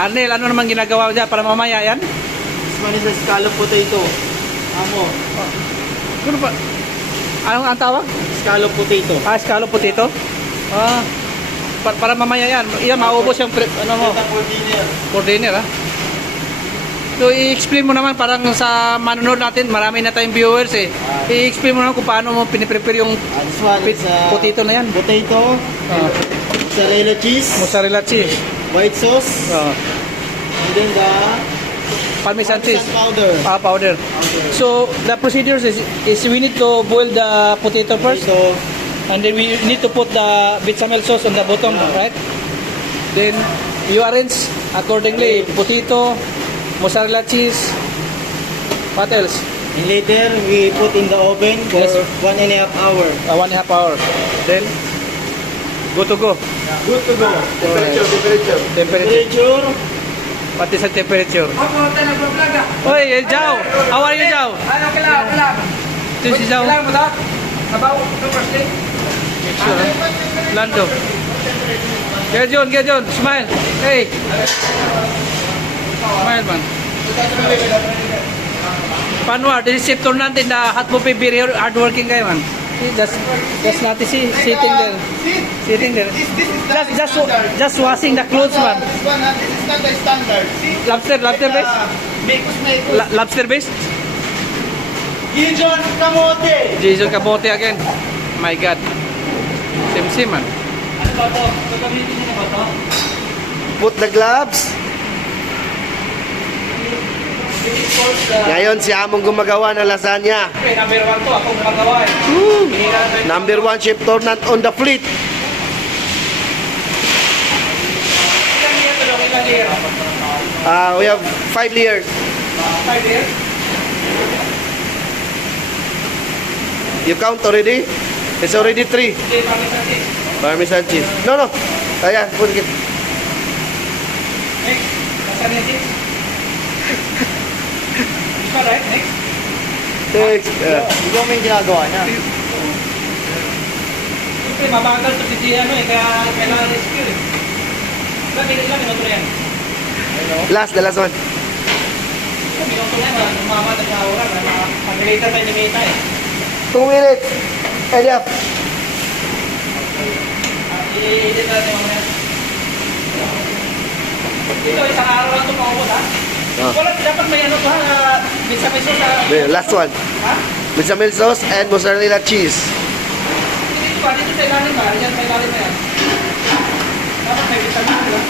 Arnel, ano naman ginagawa dyan para mamaya yan? This one is a scallop potato. Amo. Ano ba? Anong ang tawag? Scallop potato. Scallop potato? Para mamaya yan. Yan, maubos yung ano mo? For dinner. For dinner, ha? So, i-explain mo naman, parang sa manonood natin, marami na tayong viewers eh. I-explain mo naman kung paano mo piniprepare yung This one is potato na yan. potato, mozzarella cheese, Mozzarella cheese. white sauce, and then the Parmesan cheese. powder. Powder. So, the procedures is we need to boil the potato first. So, And then we need to put the bechamel sauce on the bottom, right? Then you arrange accordingly potato, mozzarella cheese. What else? and later we put in the oven for Yes. 1.5 hour. 1.5 hour. Then go to go. Good to go. Temperature. Temperature. What is the temperature? Oy, Jao. How are you, Jao? Okay lang. Ito si Jao. Kailangan mo daw? Sabaw, super steak. Sure. Lando. Get John. Smile. Hey. Smile, man. Panwar, this is Chef Tornant in the hot buffet, very hardworking guy, man. See, just not see sitting there. Sitting there. Just washing the clothes, man. This is not the standard. See? Lobster base? Mekos. Lobster base? Gijon kamote. Jason Capote again. My God. Sim, man. Ano ba ito? Gagamitin niyo na ba ito? Put the gloves. Ngayon si Among gumagawa ng lasagna. Okay, number 1 to. Ako gumagawa eh. Number 1 Chef Tornant on the fleet. Ilang year? We have 5 layers. 5 years? You count already? It's already 3. Okay, parmesan cheese. Parmesan cheese. No. Ayan, put it. Next. Lasagna cheese. This one, right? Next. Next. Ikaw may ginagawa niya. Siyempre, mabagal to si Gia, ano eh. Kaya kailangan rescue eh. Ilang minuto na yan? Last, the last one. Ilang minuto na yan. Umama na sa oras. Pag-later tayo ni Meta eh. 2 minutes. And up. I-edit natin mamaya. Ito, isang araw lang ito maubos ha? Wala, dapat may ano to ha? Bisa-bisa sa... Last one. Ha? Bechamel sauce and mozzarella cheese. Dito sa ilalim ba? Yan sa ilalim na yan. Dapat may vitamin ha?